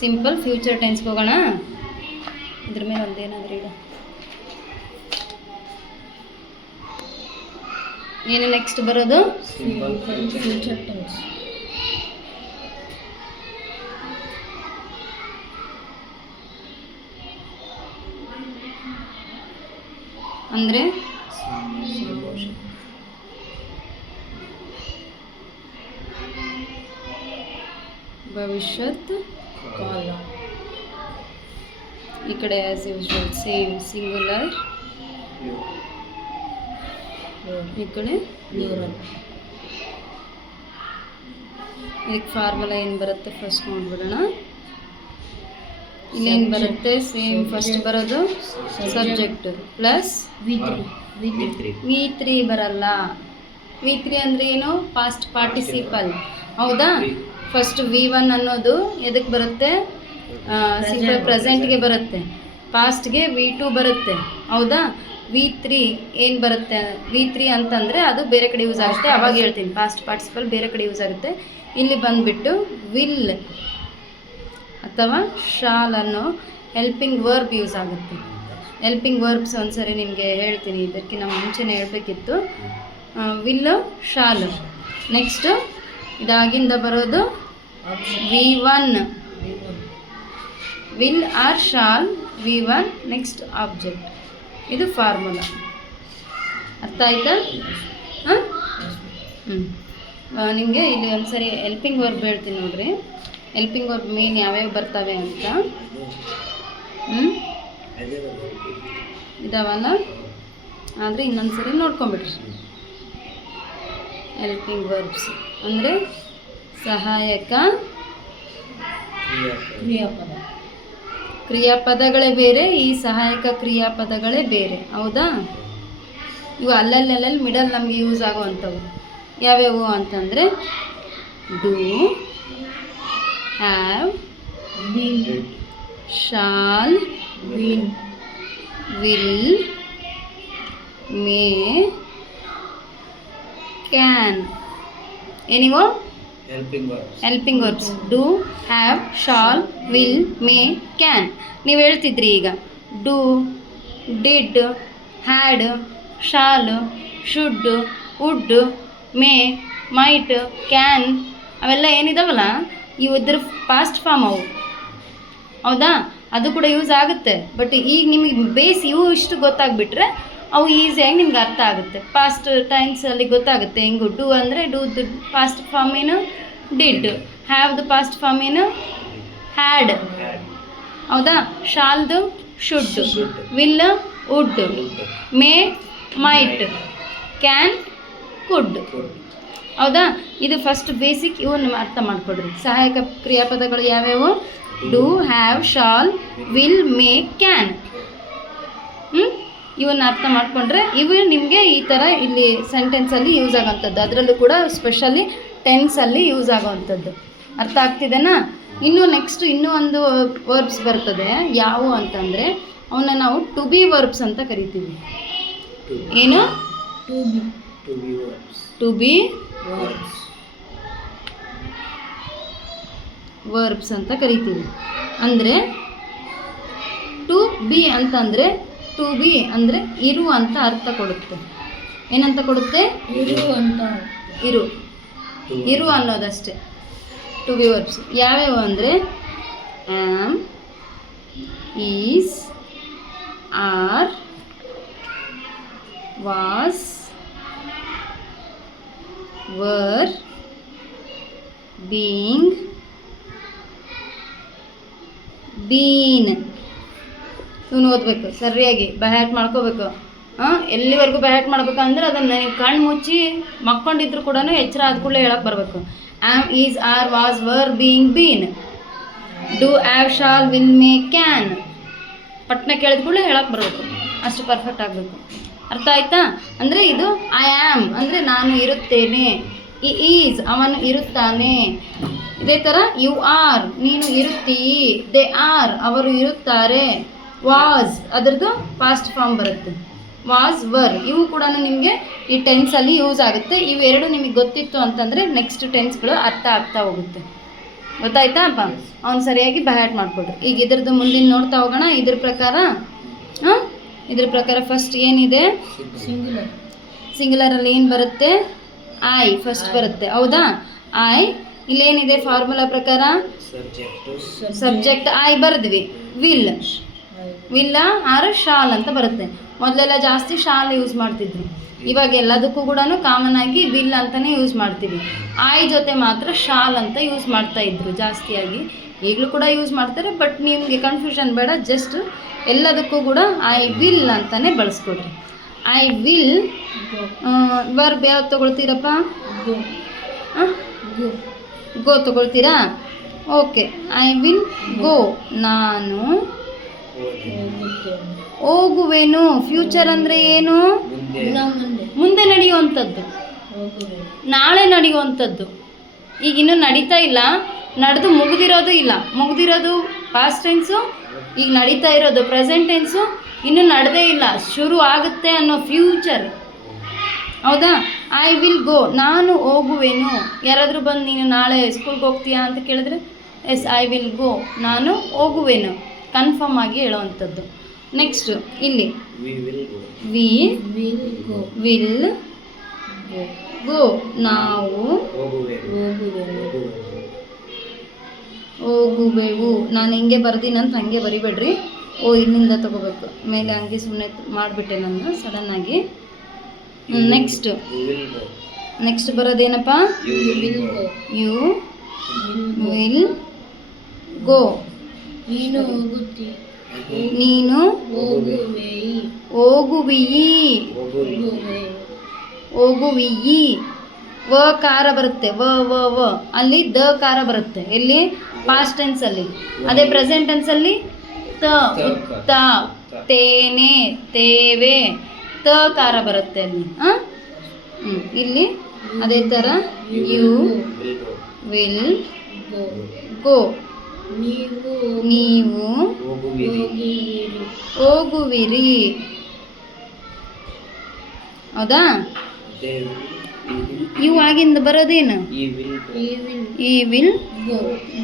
Simple future ಟೆನ್ಸ್ಗೆ ಹೋಗೋಣ. ಇದ್ರ ಮೇಲೆ ಒಂದೇನಾದರೂ ಇಡು. ಏನು ನೆಕ್ಸ್ಟ್ ಬರೋದು? Future tense. ಅಂದರೆ ಭವಿಷ್ಯತ್ ಕಾಲ. ಈ ಕಡೆ ಆ್ಯಸ್ ಯೂಶುವಲ್ ಸೇಮ್ ಸಿಂಗುಲರ್, ಈ ಕಡೆ ಪ್ಲೂರಲ್. ಇದಕ್ಕೆ ಫಾರ್ಮುಲಾ ಏನು ಬರುತ್ತೆ ಫಸ್ಟ್ ನೋಡ್ಬಿಡೋಣ. ಇಲ್ಲೇನು ಬರುತ್ತೆ? ಸೇಮ್ ಫಸ್ಟ್ ಬರೋದು ಸಬ್ಜೆಕ್ಟ್ ಪ್ಲಸ್ V3 ಬರಲ್ಲ. V3 ಅಂದರೆ ಏನು? Past participle. ಹೌದಾ? ಫಸ್ಟ್ V1 ಅನ್ನೋದು ಎದಕ್ಕೆ ಬರುತ್ತೆ? ಸಿಂಪಲ್ ಪ್ರೆಸೆಂಟ್ಗೆ ಬರುತ್ತೆ. ಪಾಸ್ಟ್ಗೆ V2 ಬರುತ್ತೆ. ಹೌದಾ? V3 ಏನು ಬರುತ್ತೆ? V3 ಅಂತಂದರೆ ಅದು ಬೇರೆ ಕಡೆ ಯೂಸ್ ಆಗುತ್ತೆ. ಅವಾಗ ಹೇಳ್ತೀನಿ. ಪಾಸ್ಟ್ ಪಾರ್ಟಿಸಿಪಲ್ ಬೇರೆ ಕಡೆ ಯೂಸ್ ಆಗುತ್ತೆ. ಇಲ್ಲಿ ಬಂದುಬಿಟ್ಟು ವಿಲ್ ಅಥವಾ ಶಾಲ್ ಅನ್ನೋ ಹೆಲ್ಪಿಂಗ್ ವರ್ಬ್ ಯೂಸ್ ಆಗುತ್ತೆ. ಹೆಲ್ಪಿಂಗ್ ವರ್ಬ್ಸ್ ಒಂದ್ಸರಿ ನಿಮಗೆ ಹೇಳ್ತೀನಿ, ಇದಕ್ಕಿಂತ ಮುಂಚೆನೇ ಹೇಳಬೇಕಿತ್ತು. Will, shawl. ನೆಕ್ಸ್ಟು ಇದಾಗಿಂದ ಬರೋದು V1. Will or shall V1 next object. ಇದು ಫಾರ್ಮುಲಾ. ಅರ್ಥ ಆಯ್ತಾ? ಹಾಂ, ನಿಮಗೆ ಇಲ್ಲಿ ಒಂದ್ಸರಿ ಹೆಲ್ಪಿಂಗ್ ವರ್ಬ್ ಹೇಳ್ತೀನಿ ನೋಡ್ರಿ. ಹೆಲ್ಪಿಂಗ್ ವರ್ಬ್ ಮೇನ್ ಯಾವ್ಯಾವ ಬರ್ತವೆ ಅಂತ ಇದಾವಲ್ಲ, ಆದರೆ ಇನ್ನೊಂದು ಸರಿ ನೋಡ್ಕೊಂಬಿಡ್ರಿ. ಹೆಲ್ಪಿಂಗ್ ವರ್ಬ್ಸ್ ಅಂದರೆ ಸಹಾಯಕ ಕ್ರಿಯಾಪದ. ಕ್ರಿಯಾಪದಗಳೇ ಬೇರೆ, ಈ ಸಹಾಯಕ ಕ್ರಿಯಾಪದಗಳೇ ಬೇರೆ. ಹೌದಾ? ಇವು ಅಲ್ಲಲ್ಲಿ ಮಿಡಲ್ ನಮಗೆ ಯೂಸ್ ಆಗುವಂಥವು ಯಾವ್ಯಾವು ಅಂತಂದರೆ do, have, shall, will, may, can. ಏನಿವು? Helping verbs. Do, have, shall, will, may, can. ನೀವು ಹೇಳ್ತಿದ್ರಿ ಈಗ do, did, had, shall, should, would, may, might, can ಅವೆಲ್ಲ ಏನಿದಾವಲ್ಲ ಇವು ಇದ್ರ ಪಾಸ್ಟ್ ಫಾರ್ಮ್ ಅವು. ಹೌದಾ? ಅದು ಕೂಡ ಯೂಸ್ ಆಗುತ್ತೆ. ಬಟ್ ಈಗ ನಿಮಗೆ ಬೇಸ್ ಇವು ಇಷ್ಟು ಗೊತ್ತಾಗ್ಬಿಟ್ರೆ ಅವು ಈಸಿಯಾಗಿ ನಿಮ್ಗೆ ಅರ್ಥ ಆಗುತ್ತೆ. ಪಾಸ್ಟ್ ಟೈಮ್ಸಲ್ಲಿ ಗೊತ್ತಾಗುತ್ತೆ. ಹೆಂಗು ಡೂ ಅಂದರೆ ಡೂದು ಪಾಸ್ಟ್ ಫಾರ್ಮ್ ಏನು? ಡಿಡ್. ಹ್ಯಾವ್ದು ಪಾಸ್ಟ್ ಫಾರ್ಮ್ ಏನು? ಹ್ಯಾಡ್. ಹೌದಾ? ಶಾಲ್ದು should, will would, may might, can could. ಹೌದಾ? ಇದು ಫಸ್ಟ್ ಬೇಸಿಕ್. ಇವನ್ನ ಅರ್ಥ ಮಾಡ್ಕೊಡ್ರಿ. ಸಹಾಯಕ ಕ್ರಿಯಾಪದಗಳು ಯಾವ್ಯಾವು? Do, have, shall, will, may, can. ಇವನ್ನ ಅರ್ಥ ಮಾಡಿಕೊಂಡ್ರೆ ಇವು ನಿಮಗೆ ಈ ಥರ ಇಲ್ಲಿ ಸೆಂಟೆನ್ಸಲ್ಲಿ ಯೂಸ್ ಆಗೋವಂಥದ್ದು. ಅದರಲ್ಲೂ ಕೂಡ ಸ್ಪೆಷಲಿ ಟೆನ್ಸಲ್ಲಿ ಯೂಸ್ ಆಗೋವಂಥದ್ದು. ಅರ್ಥ ಆಗ್ತಿದೆನಾ? ಇನ್ನೂ ನೆಕ್ಸ್ಟ್ ಇನ್ನೂ ಒಂದು ವರ್ಬ್ಸ್ ಬರ್ತದೆ. ಯಾವುವು ಅಂತಂದರೆ ಅವನ್ನ ನಾವು ಟು ಬಿ ವರ್ಬ್ಸ್ ಅಂತ ಕರಿತೀವಿ. ಏನು? ಟು ಬಿ ವರ್ಬ್ಸ್ ಅಂತ ಕರಿತೀವಿ. ಅಂದರೆ ಟು ಬಿ ಅಂತಂದರೆ ಟು ಬಿ ಅಂದರೆ ಇರು ಅಂತ ಅರ್ಥ ಕೊಡುತ್ತೆ. ಏನಂತ ಕೊಡುತ್ತೆ? ಇರು ಅಂತ. ಇರು ಅನ್ನೋದಷ್ಟೇ ಟು ಬಿ ವರ್ಬ್ಸ್. ಯಾವ್ಯಾವು ಅಂದರೆ am, is, are, was, were, being, been. ಇವನು ಓದಬೇಕು ಸರಿಯಾಗಿ, ಬಹ್ಯಾಟ್ ಮಾಡ್ಕೋಬೇಕು. ಎಲ್ಲಿವರೆಗೂ ಬಹ್ಯಾಟ್ ಮಾಡ್ಬೇಕು ಅಂದರೆ ಅದನ್ನು ನೀವು ಕಣ್ಣು ಮುಚ್ಚಿ ಮಕ್ಕೊಂಡಿದ್ರು ಕೂಡ ಎಚ್ಚರ ಆದ ಕೂಡಲೇ ಹೇಳಕ್ಕೆ ಬರಬೇಕು. Am, is, are, was, were, being, been. Do, have, shall, will, may, can. ಪಟ್ನ ಕೇಳಿದ ಕೂಡಲೇ ಹೇಳಕ್ಕೆ ಬರಬೇಕು. ಅಷ್ಟು ಪರ್ಫೆಕ್ಟ್ ಆಗಬೇಕು. ಅರ್ಥ ಆಯ್ತಾ? ಅಂದರೆ ಇದು ಐ ಆ್ಯಮ್ ಅಂದರೆ ನಾನು ಇರುತ್ತೇನೆ. ಈ ಈಸ್ ಅವನು ಇರುತ್ತಾನೆ. ಇದೇ ಥರ ಯು ಆರ್ ನೀನು ಇರುತ್ತೀಯಿ. ದೇ ಆರ್ ಅವರು ಇರುತ್ತಾರೆ. ವಾಸ್ ಅದರದ್ದು ಪಾಸ್ಟ್ ಫಾರ್ಮ್ ಬರುತ್ತೆ. ವಾಸ್, ವರ್ ಇವು ಕೂಡ ನಿಮಗೆ ಈ ಟೆನ್ಸಲ್ಲಿ ಯೂಸ್ ಆಗುತ್ತೆ. ಇವೆರಡು ನಿಮಗೆ ಗೊತ್ತಿತ್ತು ಅಂತಂದರೆ ನೆಕ್ಸ್ಟ್ ಟೆನ್ಸ್ಗಳು ಅರ್ಥ ಆಗ್ತಾ ಹೋಗುತ್ತೆ. ಗೊತ್ತಾಯ್ತಾ ಅಪ್ಪ? ಅವ್ನು ಸರಿಯಾಗಿ ಬಹ್ಯಾಟ್ ಮಾಡಿಕೊಡ್ರಿ. ಈಗ ಇದ್ರದ್ದು ಮುಂದಿನ ನೋಡ್ತಾ ಹೋಗೋಣ. ಇದ್ರ ಪ್ರಕಾರ ಇದ್ರ ಪ್ರಕಾರ ಫಸ್ಟ್ ಏನಿದೆ? ಸಿಂಗುಲರ್. ಸಿಂಗುಲರಲ್ಲಿ ಏನು ಬರುತ್ತೆ? ಐ ಫಸ್ಟ್ ಬರುತ್ತೆ, ಹೌದಾ? ಐ. ಇಲ್ಲೇನಿದೆ ಫಾರ್ಮುಲಾ ಪ್ರಕಾರ? ಸಬ್ಜೆಕ್ಟ್ ಐ ಬರೆದ್ವಿ. ವಿಲ್, ವಿಲ್ಲ ಆರ್ ಶಾಲ್ ಅಂತ ಬರುತ್ತೆ. ಮೊದಲೆಲ್ಲ ಜಾಸ್ತಿ ಶಾಲ್ ಯೂಸ್ ಮಾಡ್ತಿದ್ವಿ. ಇವಾಗ ಎಲ್ಲದಕ್ಕೂ ಕೂಡ ಕಾಮನ್ ಆಗಿ ವಿಲ್ ಅಂತಲೇ ಯೂಸ್ ಮಾಡ್ತೀವಿ. ಐ ಜೊತೆ ಮಾತ್ರ ಶಾಲ್ ಅಂತ ಯೂಸ್ ಮಾಡ್ತಾ ಇದ್ರು ಜಾಸ್ತಿಯಾಗಿ. ಈಗಲೂ ಕೂಡ ಯೂಸ್ ಮಾಡ್ತಾರೆ, ಬಟ್ ನಿಮಗೆ ಕನ್ಫ್ಯೂಷನ್ ಬೇಡ. ಜಸ್ಟ್ ಎಲ್ಲದಕ್ಕೂ ಕೂಡ ಐ ವಿಲ್ ಅಂತಲೇ ಬಳಸ್ಕೊಡ್ರಿ. ಐ ವಿಲ್ ವರ್ಬ್ ಯಾವ್ದು ತೊಗೊಳ್ತೀರಪ್ಪ? ಗೋ ತೊಗೊಳ್ತೀರಾ? ಓಕೆ. ಐ ವಿಲ್ ಗೋ, ನಾನು ಹೋಗುವೆನು. ಫ್ಯೂಚರ್ ಅಂದರೆ ಏನು? ಮುಂದೆ ನಡೆಯುವಂಥದ್ದು, ನಾಳೆ ನಡೆಯುವಂಥದ್ದು. ಈಗ ಇನ್ನೂ ನಡೀತಾ ಇಲ್ಲ, ನಡೆದು ಮುಗಿದಿರೋದು ಇಲ್ಲ. ಮುಗಿದಿರೋದು ಪಾಸ್ಟ್ ಟೆನ್ಸು, ಈಗ ನಡೀತಾ ಇರೋದು ಪ್ರೆಸೆಂಟ್ ಟೆನ್ಸು, ಇನ್ನೂ ನಡೆದೇ ಇಲ್ಲ, ಶುರು ಆಗುತ್ತೆ ಅನ್ನೋ ಫ್ಯೂಚರ್, ಹೌದಾ? ಐ ವಿಲ್ ಗೋ, ನಾನು ಹೋಗುವೆನು. ಯಾರಾದರೂ ಬಂದು ನೀನು ನಾಳೆ ಸ್ಕೂಲ್ಗೆ ಹೋಗ್ತೀಯಾ ಅಂತ ಕೇಳಿದ್ರೆ ಎಸ್ ಐ ವಿಲ್ ಗೋ, ನಾನು ಹೋಗುವೆನು, ಕನ್ಫರ್ಮ್ ಆಗಿ ಹೇಳೋವಂಥದ್ದು. ನೆಕ್ಸ್ಟು ಇಲ್ಲಿ ವಿ ವಿಲ್ ಗೋ, ನಾವು ಹೋಗುವೆವು. ನಾನು ಹಿಂಗೆ ಬರ್ದೀನಂತ ಹಂಗೆ ಬರಿಬೇಡ್ರಿ. ಇಲ್ಲಿಂದ ತಗೋಬೇಕು, ಮೇಲೆ ಹಂಗೆ ಸುಮ್ಮನೆ ಮಾಡಿಬಿಟ್ಟೆ ನಾನು ಸಡನ್ನಾಗಿ. ನೆಕ್ಸ್ಟ್ ಬರೋದೇನಪ್ಪ? ಯು ವಿಲ್ ಗೋ, ನೀನು ಹೋಗುವಿಯಿ. ವ ಕಾರ ಬರುತ್ತೆ, ವ ವ ವ. ಅಲ್ಲಿ ದ ಕಾರ ಬರುತ್ತೆ. ಎಲ್ಲಿ? ಪಾಸ್ಟ್ ಟೆನ್ಸಲ್ಲಿ. ಅದೇ ಪ್ರೆಸೆಂಟ್ ಟೆನ್ಸಲ್ಲಿ ತ, ತ, ತೇನೆ, ತೇವೆ, ತ ಕಾರ ಬರುತ್ತೆ ಅಲ್ಲಿ. ಇಲ್ಲಿ ಅದೇ ಥರ ಯು ವಿಲ್ ಗೋ, ನೀವು ಹೋಗುವಿರಿ, ಹೌದಾ? ಇವು ಆಗಿಂದ ಬರೋದೇನು? ಈ ವಿಲ್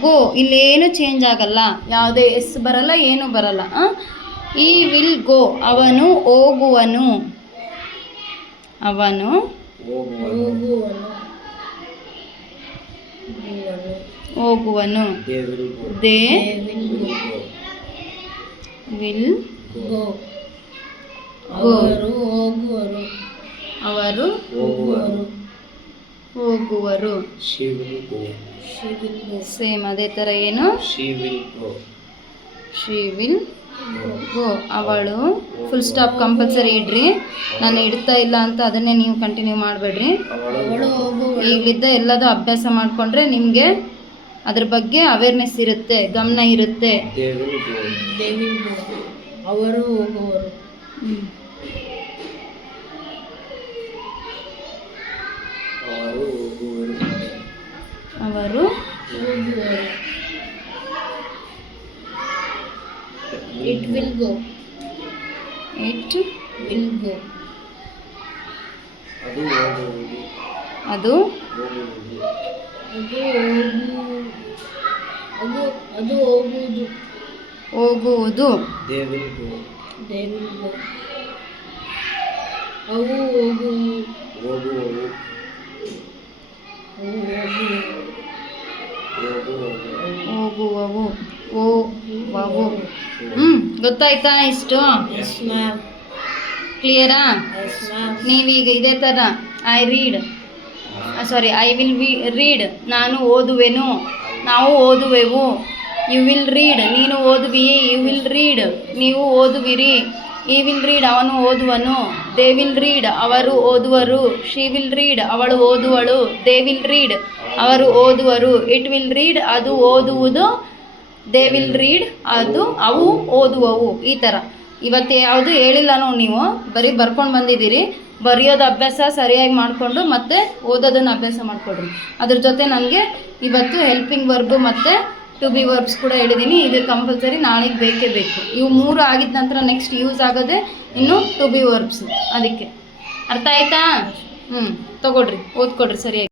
ಗೋ. ಇಲ್ಲೇನು ಚೇಂಜ್ ಆಗಲ್ಲ, ಯಾವುದೇ ಎಸ್ ಬರಲ್ಲ, ಏನು ಬರಲ್ಲ. ಈ ವಿಲ್ ಗೋ, ಅವನು ಹೋಗುವನು, ಅವನು ಹೋಗುವನು. ದೇ ವಿಲ್ ಗೋ, ಅವರು ಹೋಗುವರು. ಸೇಮ್ ಅದೇ ಥರ ಏನು? ಶಿ ವಿಲ್ ಗೋ, ಅವಳು. ಫುಲ್ ಸ್ಟಾಪ್ ಕಂಪಲ್ಸರಿ ಇಡ್ರಿ. ನಾನು ಇಡ್ತಾ ಇಲ್ಲ ಅಂತ ಅದನ್ನೇ ನೀವು ಕಂಟಿನ್ಯೂ ಮಾಡಬೇಡ್ರಿ. ಈಗಲಿದ್ದ ಎಲ್ಲದೂ ಅಭ್ಯಾಸ ಮಾಡಿಕೊಂಡ್ರೆ ನಿಮಗೆ ಅದ್ರ ಬಗ್ಗೆ ಅವೇರ್ನೆಸ್ ಇರುತ್ತೆ, ಗಮನ ಇರುತ್ತೆ. ಅವರು ಹೋಗುವರು. ಅವರು It will go. It will go. ಅದು ಹೋಗುವುದು. They will go. ಅವು ಹೋಗುವವು. ಗೊತ್ತಾಯ್ತಾ ಇಷ್ಟು? ಕ್ಲಿಯರಾ? ನೀವೀಗ ಇದೇ ಥರ ಐ ವಿಲ್ ರೀಡ್, ನಾನು ಓದುವೆನು, ನಾವು ಓದುವೆವು. ಯು ವಿಲ್ ರೀಡ್, ನೀನು ಓದುವಿಯೇ. ಯು ವಿಲ್ ರೀಡ್, ನೀವು ಓದುವಿರಿ. ಈ ವಿಲ್ ರೀಡ್, ಅವನು ಓದುವನು. ದೇ ವಿಲ್ ರೀಡ್, ಅವರು ಓದುವರು. ಶಿ ವಿಲ್ ರೀಡ್, ಅವಳು ಓದುವಳು. ದೇ ವಿಲ್ ರೀಡ್, ಅವರು ಓದುವರು. ಇಟ್ ವಿಲ್ ರೀಡ್, ಅದು ಓದುವುದು. ದೇ ವಿಲ್ ರೀಡ್, ಅವು ಓದುವವು. ಈ ಥರ ಇವತ್ತು ಯಾವುದು ಹೇಳಿಲ್ಲ ನೋಡಿ, ನೀವು ಬರೀ ಬರ್ಕೊಂಡು ಬಂದಿದ್ದೀರಿ. ಬರೆಯೋದು ಅಭ್ಯಾಸ ಸರಿಯಾಗಿ ಮಾಡಿಕೊಂಡು ಮತ್ತೆ ಓದೋದನ್ನು ಅಭ್ಯಾಸ ಮಾಡಿಕೊಡ್ರಿ. ಅದ್ರ ಜೊತೆ ನನಗೆ ಇವತ್ತು ಹೆಲ್ಪಿಂಗ್ ವರ್ಬು ಮತ್ತು ಟು ಬಿ ವರ್ಬ್ಸ್ ಕೂಡ ಹೇಳಿದ್ದೀನಿ. ಇದು ಕಂಪಲ್ಸರಿ ನಾಳೆಗೆ ಬೇಕೇ ಬೇಕು. ಇವು 3 ಆಗಿದ ನಂತರ ನೆಕ್ಸ್ಟ್ ಯೂಸ್ ಆಗೋದೇ ಇನ್ನು ಟು ಬಿ ವರ್ಬ್ಸ್. ಅದಕ್ಕೆ ಅರ್ಥ ಆಯ್ತಾ? ತಗೊಳ್ರಿ, ಓದ್ಕೊಡ್ರಿ ಸರಿಯಾಗಿ.